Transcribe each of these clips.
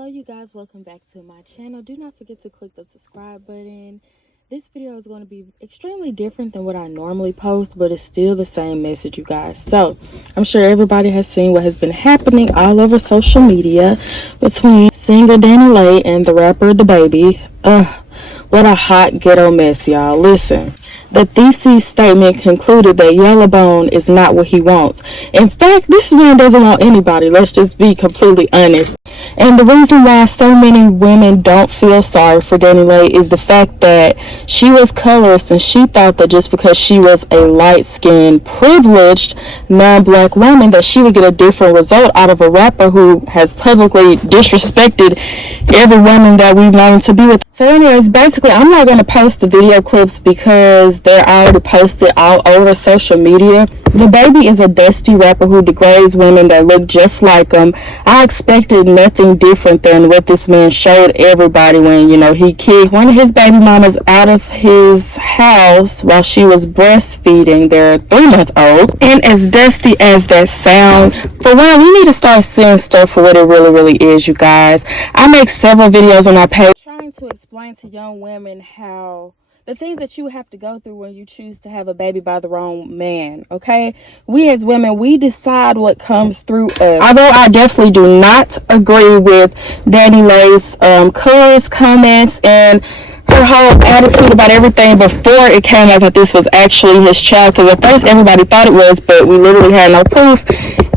Hello you guys, welcome back to my channel. Do not forget to click the subscribe button. This video is going to be extremely different than what I normally post, but it's still the same message, you guys. So I'm sure everybody has seen what has been happening all over social media between singer-danileigh and the rapper Dababy. What a hot ghetto mess, y'all. Listen, the thesis statement concluded that Yellowbone is not what he wants. In fact, this man doesn't want anybody. Let's just be completely honest. And the reason why so many women don't feel sorry for Danileigh is the fact that she was colorist, and she thought that just because she was a light-skinned, privileged, non-black woman, that she would get a different result out of a rapper who has publicly disrespected every woman that we've known to be with. So anyways, basically, I'm not going to post the video clips because they're already posted all over social media. Dababy is a dusty rapper who degrades women that look just like him. I expected nothing different than what this man showed everybody when, he kicked one of his baby mamas out of his house while she was breastfeeding their 3-month-old. And as dusty as that sounds, for one, we need to start seeing stuff for what it really is, you guys. I make several videos on my page trying to explain to young women how the things that you have to go through when you choose to have a baby by the wrong man, okay? We as women, we decide what comes through us. Although I definitely do not agree with Danileigh's colorist comments and her whole attitude about everything before it came out that this was actually his child, because at first everybody thought it was, but we literally had no proof.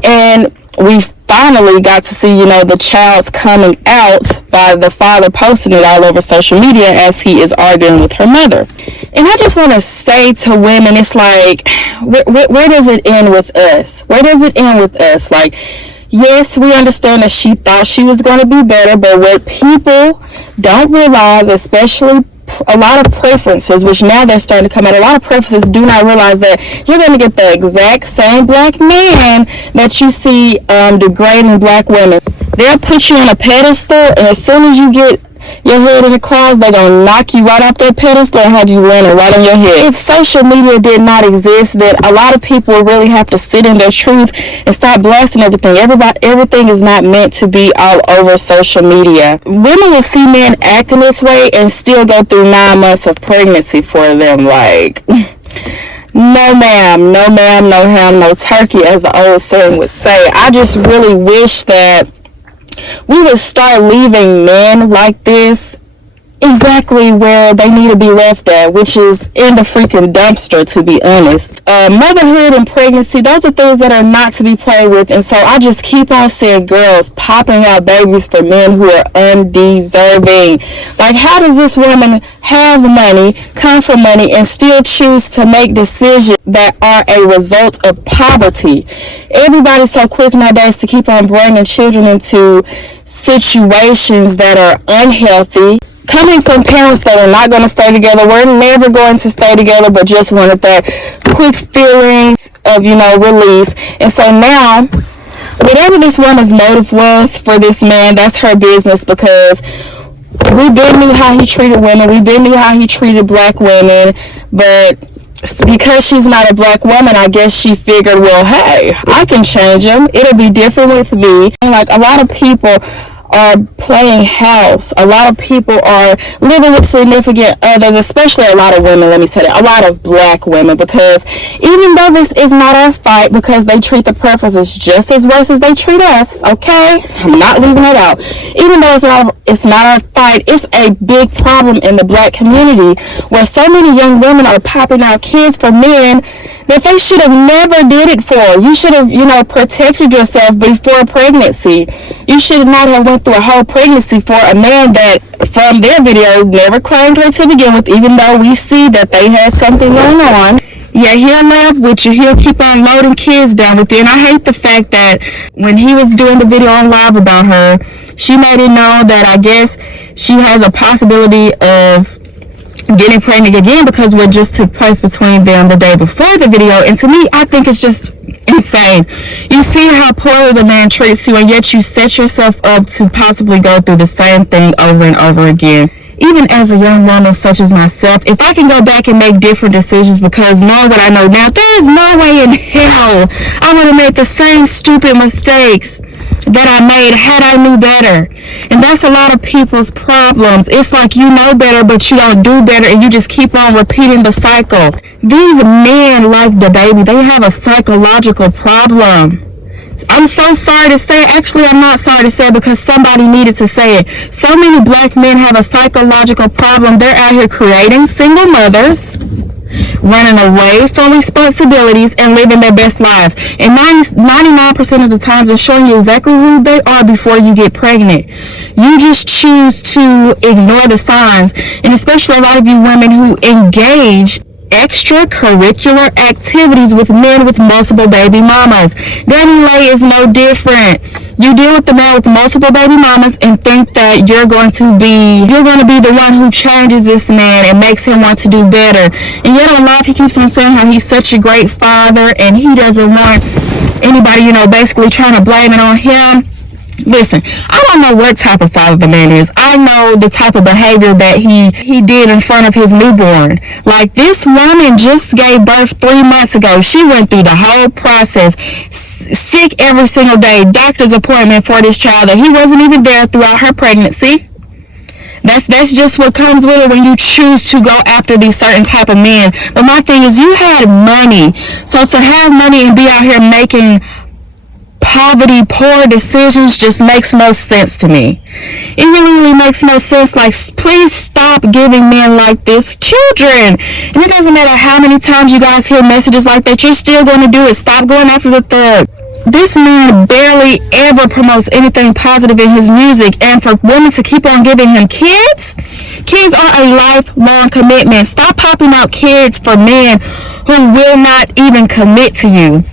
And we finally got to see, the child's coming out by the father posting it all over social media as he is arguing with her mother. And I just want to say to women, it's like, where does it end with us? Where does it end with us? Like, yes, we understand that she thought she was going to be better, but what people don't realize, especially a lot of preferences, which now they're starting to come out, a lot of preferences do not realize that you're going to get the exact same black man that you see degrading black women. They'll put you on a pedestal, and as soon as you get your head in the clouds, they're going to knock you right off that pedestal and have you landing right on your head. If social media did not exist, then a lot of people would really have to sit in their truth and stop blasting everything. Everything is not meant to be all over social media. Women will see men acting this way and still go through 9 months of pregnancy for them. Like, no ma'am, no ma'am, no ham, no turkey, as the old saying would say. I just really wish that we would start leaving men like this exactly where they need to be left at, which is in the freaking dumpster, to be honest. Motherhood and pregnancy, those are things that are not to be played with. And so I just keep on seeing girls popping out babies for men who are undeserving. Like, how does this woman have money, come from money, and still choose to make decisions that are a result of poverty? Everybody's so quick nowadays to keep on bringing children into situations that are unhealthy, coming from parents that are not going to stay together, we're never going to stay together, but just wanted that quick feelings of, release. And so now, whatever this woman's motive was for this man, that's her business, because we been knew how he treated women, we been knew how he treated black women, but because she's not a black woman, I guess she figured, well, hey, I can change him, it'll be different with me. And like, a lot of people are playing house. A lot of people are living with significant others, especially a lot of women, let me say that, a lot of black women, because even though this is not our fight, because they treat the preferences just as worse as they treat us, okay? I'm not leaving it out. Even though it's not our fight, it's a big problem in the black community where so many young women are popping out kids for men that they should have never did it for. You should have, protected yourself before pregnancy. You should not have went through a whole pregnancy for a man that, from their video, never claimed her to begin with, even though we see that they had something going on. Yeah, he'll laugh with you. He'll keep on loading kids down with you. And I hate the fact that when he was doing the video on live about her, she made it known that I guess she has a possibility of getting pregnant again because what just took place between them the day before the video. And to me, I think it's just insane. You see how poorly the man treats you, and yet you set yourself up to possibly go through the same thing over and over again. even as a young woman such as myself, if I can go back and make different decisions because knowing what I know now, there is no way in hell I would have made the same stupid mistakes that I made had I knew better. And that's a lot of people's problems. It's like you know better, but you don't do better, and you just keep on repeating the cycle. These men like Dababy, they have a psychological problem. I'm so sorry to say, actually I'm not sorry to say it because somebody needed to say it. So many black men have a psychological problem. They're out here creating single mothers, running away from responsibilities, and living their best lives. And 99% of the times they're showing you exactly who they are before you get pregnant. You just choose to ignore the signs. And especially a lot of you women who engage extracurricular activities with men with multiple baby mamas. Danileigh is no different. You deal with the man with multiple baby mamas and think that you're going to be the one who changes this man and makes him want to do better. And yet on live he keeps on saying how he's such a great father and he doesn't want anybody, basically trying to blame it on him. Listen, I don't know what type of father the man is. I know the type of behavior that he did in front of his newborn. Like, this woman just gave birth 3 months ago. She went through the whole process, sick every single day, doctor's appointment for this child that he wasn't even there throughout her pregnancy. That's just what comes with it when you choose to go after these certain type of men. But my thing is, you had money. So to have money and be out here making poor decisions just makes no sense to me. It really makes no sense. Like, please stop giving men like this children. And it doesn't matter how many times you guys hear messages like that, you're still going to do it. Stop going after the thug. This man barely ever promotes anything positive in his music, and for women to keep on giving him kids are a lifelong commitment. Stop popping out kids for men who will not even commit to you.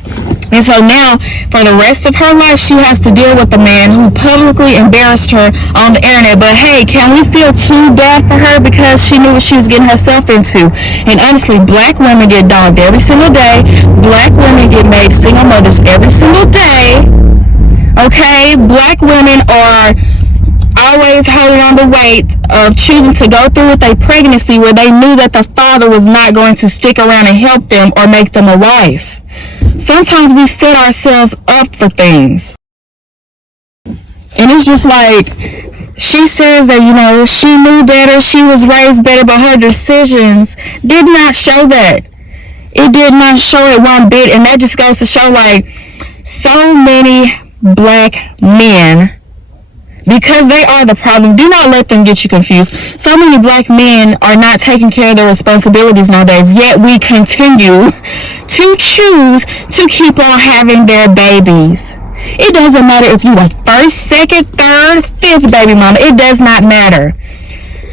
And so now, for the rest of her life, she has to deal with the man who publicly embarrassed her on the internet. But hey, can we feel too bad for her because she knew what she was getting herself into? And honestly, black women get dogged every single day. Black women get made single mothers every single day. Okay? Black women are always holding on the weight of choosing to go through with a pregnancy where they knew that the father was not going to stick around and help them or make them a wife. Sometimes we set ourselves up for things. And it's just like, she says that, she knew better, she was raised better, but her decisions did not show that. It did not show it one bit, and that just goes to show, like, so many black men, because they are the problem. Do not let them get you confused. So many black men are not taking care of their responsibilities nowadays, yet we continue to choose to keep on having their babies. It doesn't matter if you are first, second, third, fifth baby mama. It does not matter.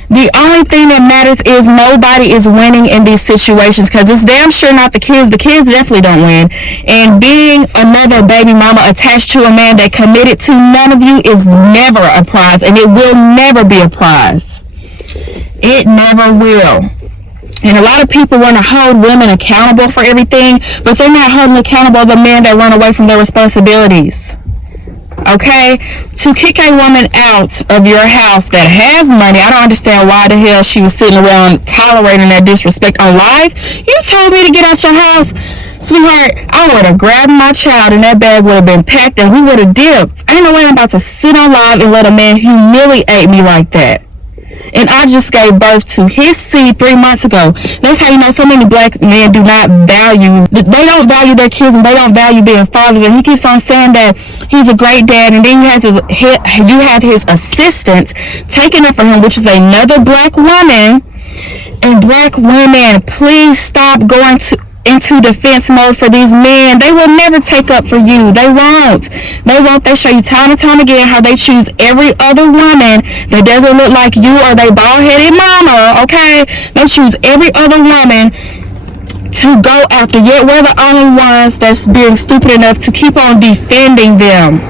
The only thing that matters is nobody is winning in these situations, because it's damn sure not the kids. The kids definitely don't win. And being another baby mama attached to a man that committed to none of you is never a prize, and it will never be a prize. It never will. And a lot of people want to hold women accountable for everything, but they're not holding accountable the men that run away from their responsibilities. Okay? To kick a woman out of your house that has money, I don't understand why the hell she was sitting around tolerating that disrespect on live. You told me to get out your house. Sweetheart, I would have grabbed my child and that bag would have been packed and we would have dipped. Ain't no way I'm about to sit on live and let a man humiliate me like that. And I just gave birth to his seed 3 months ago. That's how you know so many black men do not value, they don't value their kids and they don't value being fathers. And he keeps on saying that he's a great dad, and then you have his assistant taking up for him, which is another black woman. And black women, please stop going into defense mode for these men. They will never take up for you. They won't. They show you time and time again how they choose every other woman that doesn't look like you or they bald-headed mama, okay? They choose every other woman to go after, yet we're the only ones that's being stupid enough to keep on defending them.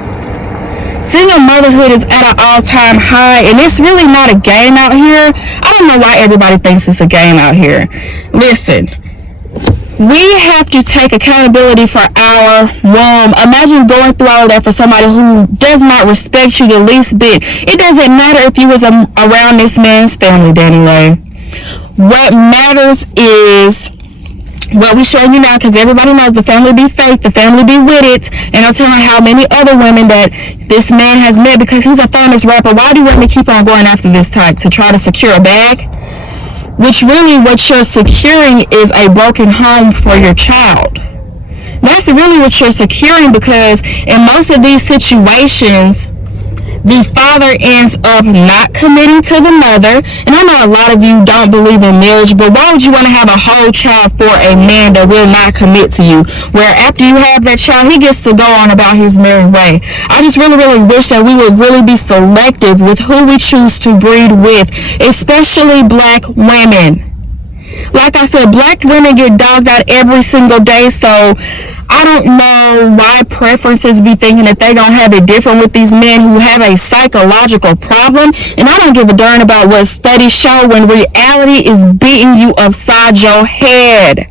Single motherhood is at an all-time high, and it's really not a game out here. I don't know why everybody thinks it's a game out here. Listen, We have to take accountability for our womb. Imagine going through all of that for somebody who does not respect you the least bit. It doesn't matter if you was around this man's family, Danileigh. What matters is what we showing you now, because everybody knows the family be fake, the family be with it. And I'm telling how many other women that this man has met because he's a famous rapper. Why do women keep on going after this type? To try to secure a bag? Which really what you're securing is a broken home for your child. That's really what you're securing, because in most of these situations, the father ends up not committing to the mother. And I know a lot of you don't believe in marriage, but why would you want to have a whole child for a man that will not commit to you? Where after you have that child, he gets to go on about his merry way. I just really wish that we would really be selective with who we choose to breed with, especially black women. Like I said, black women get dogged out every single day, so I don't know why preferences be thinking that they gonna have it different with these men who have a psychological problem. And I don't give a darn about what studies show when reality is beating you upside your head.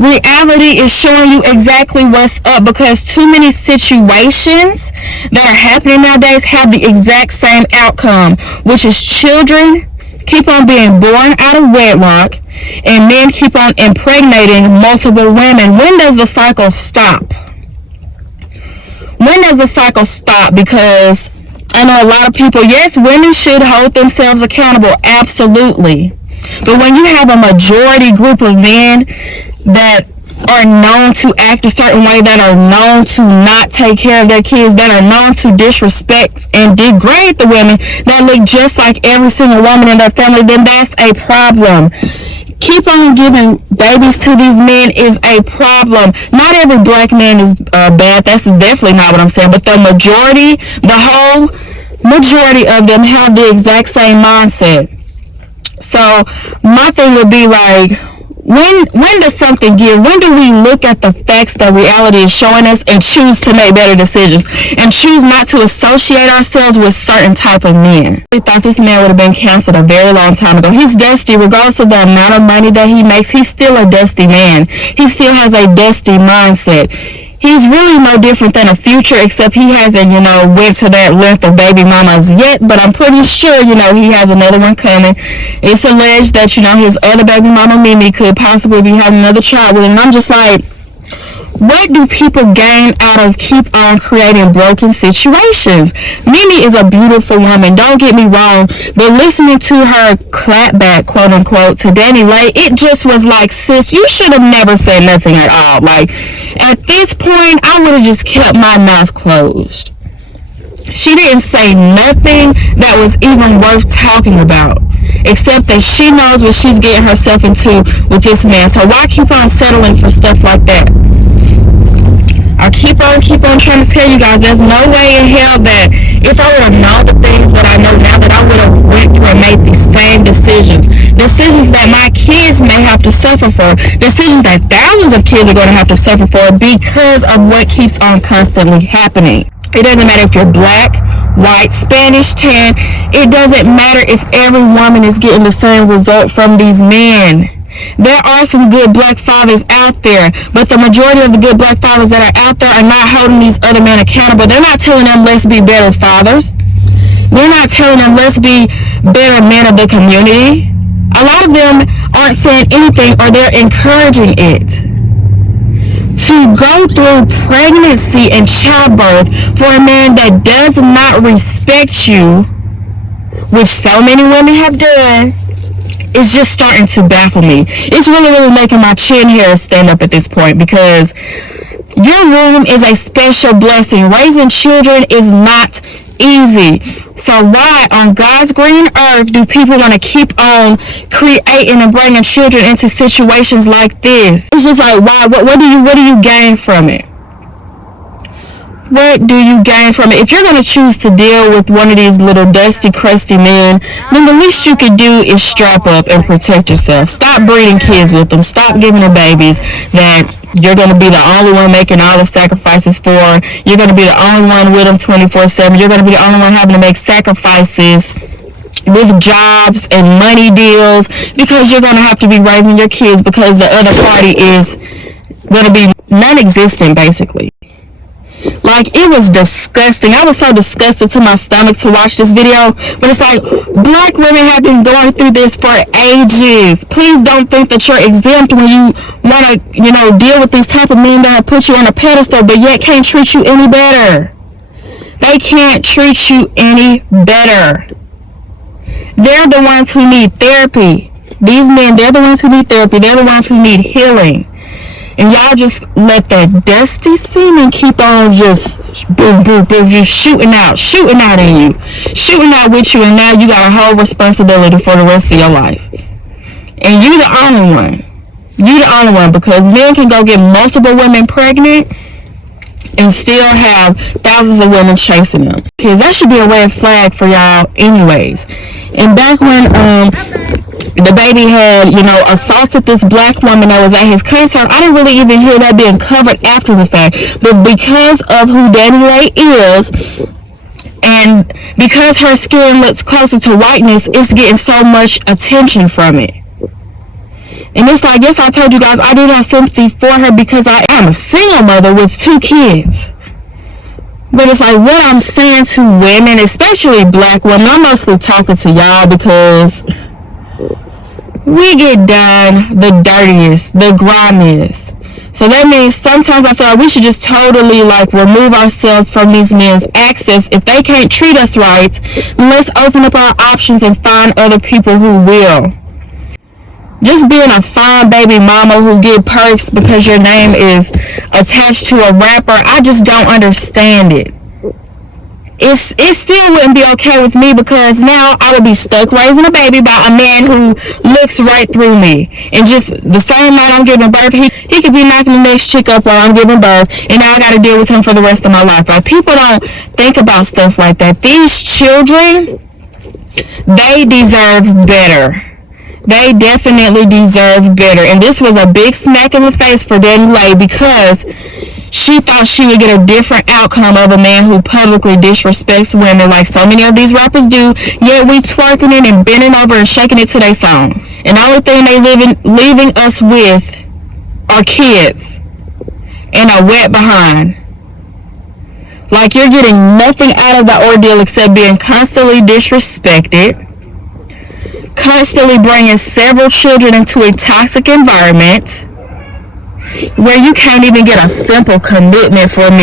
Reality is showing you exactly what's up, because too many situations that are happening nowadays have the exact same outcome, which is children keep on being born out of wedlock, and men keep on impregnating multiple women. When does the cycle stop? When does the cycle stop? Because I know a lot of people, yes, women should hold themselves accountable, absolutely. But when you have a majority group of men that are known to act a certain way, that are known to not take care of their kids, that are known to disrespect and degrade the women that look just like every single woman in their family, then that's a problem. Keep on giving babies to these men is a problem. Not every black man is bad. That's definitely not what I'm saying. But the majority, the whole majority of them have the exact same mindset. So my thing would be like, when does something give? When do we look at the facts that reality is showing us and choose to make better decisions and choose not to associate ourselves with certain type of men? I thought this man would have been canceled a very long time ago. He's dusty. Regardless of the amount of money that he makes, he's still a dusty man. He still has a dusty mindset. He's really no different than a Future, except he hasn't, went to that length of baby mamas yet, but I'm pretty sure, he has another one coming. It's alleged that, his other baby mama, Mimi, could possibly be having another child with him. And I'm just like, what do people gain out of keep on creating broken situations? Mimi is a beautiful woman, don't get me wrong, but listening to her clapback, quote unquote, to Danileigh, it just was like, sis, you should have never said nothing at all. Like, at this point, I would have just kept my mouth closed. She didn't say nothing that was even worth talking about, except that she knows what she's getting herself into with this man. So why keep on settling for stuff like that? I keep on trying to tell you guys, there's no way in hell that if I would have known the things that I know now, that I would have went through and made these same decisions that my kids may have to suffer for, decisions that thousands of kids are going to have to suffer for because of what keeps on constantly happening. It doesn't matter if you're black, white, Spanish, tan. It doesn't matter if every woman is getting the same result from these men. There are some good black fathers out there, but the majority of the good black fathers that are out there are not holding these other men accountable. They're not telling them, let's be better fathers. They're not telling them, let's be better men of the community. A lot of them aren't saying anything, or they're encouraging it. To go through pregnancy and childbirth for a man that does not respect you, which so many women have done, is just starting to baffle me. It's really making my chin hair stand up at this point, because your womb is a special blessing. Raising children is not easy. So why on God's green earth do people want to keep on creating and bringing children into situations like this? It's just like, why? What do you gain from it? What do you gain from it? If you're going to choose to deal with one of these little dusty, crusty men, then the least you could do is strap up and protect yourself. Stop breeding kids with them. Stop giving them babies that you're going to be the only one making all the sacrifices for. You're going to be the only one with them 24/7. You're going to be the only one having to make sacrifices with jobs and money deals, because you're going to have to be raising your kids because the other party is going to be non-existent, basically. Like, it was disgusting. I was so disgusted to my stomach to watch this video. But it's like, black women have been going through this for ages. Please don't think that you're exempt when you want to, deal with these type of men that have put you on a pedestal, but yet can't treat you any better. They can't treat you any better. They're the ones who need therapy. These men, they're the ones who need therapy. They're the ones who need healing. And y'all just let that dusty semen keep on just boom, boom, boom, just shooting out in you. Shooting out with you, and now you got a whole responsibility for the rest of your life. And you the only one. You the only one, because men can go get multiple women pregnant and still have thousands of women chasing them. Because that should be a red flag for y'all anyways. And back when Dababy had, assaulted this black woman that was at his concert, I didn't really even hear that being covered after the fact. But because of who danileigh is, and because her skin looks closer to whiteness, it's getting so much attention from it. And it's like, yes, I told you guys I did have sympathy for her because I am a single mother with 2 kids. But it's like, what I'm saying to women, especially black women, I'm mostly talking to y'all because we get done the dirtiest, the grimiest. So that means sometimes I feel like we should just totally remove ourselves from these men's access. If they can't treat us right, let's open up our options and find other people who will. Just being a fine baby mama who get perks because your name is attached to a rapper, I just don't understand it. It still wouldn't be okay with me, because now I would be stuck raising a baby by a man who looks right through me. And just the same night I'm giving birth, he could be knocking the next chick up while I'm giving birth, and now I got to deal with him for the rest of my life. Like, people don't think about stuff like that. These children, they deserve better. They definitely deserve better. And this was a big smack in the face for Danileigh, because she thought she would get a different outcome of a man who publicly disrespects women like so many of these rappers do, yet we twerking it and bending over and shaking it to their songs. And the only thing they leaving us with are kids and a wet behind. Like, you're getting nothing out of the ordeal except being constantly disrespected, constantly bringing several children into a toxic environment where you can't even get a simple commitment from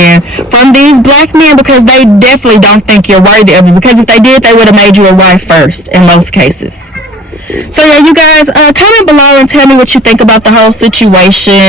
these black men, because they definitely don't think you're worthy of it. Because if they did, they would have made you a wife first in most cases. So yeah, you guys, comment below and tell me what you think about the whole situation.